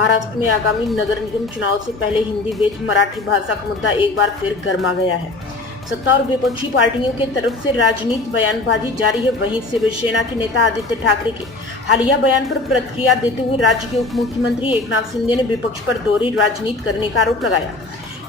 महाराष्ट्र में आगामी नगर निगम चुनाव से पहले हिंदी वेद मराठी भाषा का मुद्दा एक बार फिर गर्मा गया है। सत्ता और विपक्षी पार्टियों के तरफ से राजनीतिक बयानबाजी जारी है। वहीं शिवसेना के नेता आदित्य ठाकरे के हालिया बयान पर प्रतिक्रिया देते हुए राज्य के उप मुख्यमंत्री एकनाथ शिंदे ने विपक्ष पर दोहरी राजनीति करने का आरोप लगाया।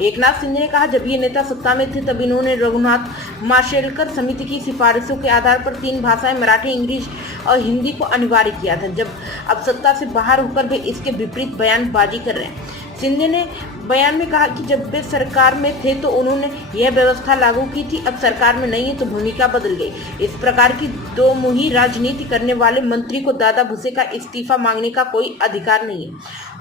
एकनाथ शिंदे ने कहा, जब ये नेता सत्ता में थे तब इन्होंने रघुनाथ माशेलकर समिति की सिफारिशों के आधार पर 3 भाषाएं मराठी, इंग्लिश और हिंदी को अनिवार्य किया था। जब अब सत्ता से बाहर होकर वे इसके विपरीत बयानबाजी कर रहे हैं। शिंदे ने बयान में कहा कि जब वे सरकार में थे तो उन्होंने यह व्यवस्था लागू की थी, अब सरकार में नहीं है तो भूमिका बदल गई। इस प्रकार की दोमुही राजनीति करने वाले मंत्री को दादा भुसे का इस्तीफा मांगने का कोई अधिकार नहीं है।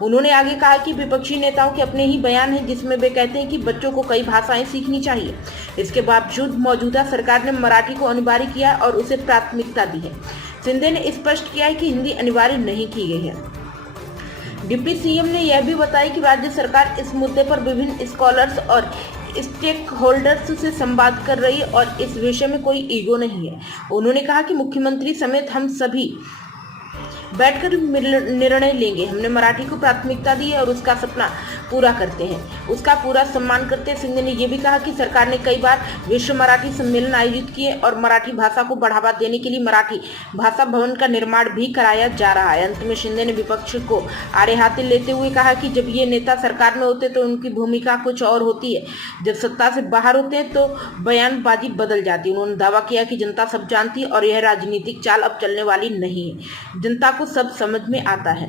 उन्होंने आगे कहा कि विपक्षी नेताओं के अपने ही बयान हैं जिसमें वे कहते हैं कि बच्चों को कई भाषाएं सीखनी चाहिए। इसके बावजूद मौजूदा सरकार ने मराठी को अनिवार्य किया और उसे प्राथमिकता दी है। शिंदे ने स्पष्ट किया है कि हिंदी अनिवार्य नहीं की गई है। डिप्टी सीएम ने यह भी बताया कि राज्य सरकार इस मुद्दे पर विभिन्न स्कॉलर्स और स्टेक होल्डर्स से संवाद कर रही है और इस विषय में कोई ईगो नहीं है। उन्होंने कहा कि मुख्यमंत्री समेत हम सभी बैठकर निर्णय लेंगे। हमने मराठी को प्राथमिकता दी है और उसका सपना पूरा करते हैं, उसका पूरा सम्मान करते हैं। शिंदे ने यह भी कहा कि सरकार ने कई बार विश्व मराठी सम्मेलन आयोजित किए और मराठी भाषा को बढ़ावा देने के लिए मराठी भाषा भवन का निर्माण भी कराया जा रहा है। अंत में शिंदे ने विपक्ष को आड़े हाथे लेते हुए कहा कि जब ये नेता सरकार में होते तो उनकी भूमिका कुछ और होती है, जब सत्ता से बाहर होते हैं तो बयानबाजी बदल जाती है। उन्होंने दावा किया कि जनता सब जानती है और यह राजनीतिक चाल अब चलने वाली नहीं है। जनता को सब समझ में आता है।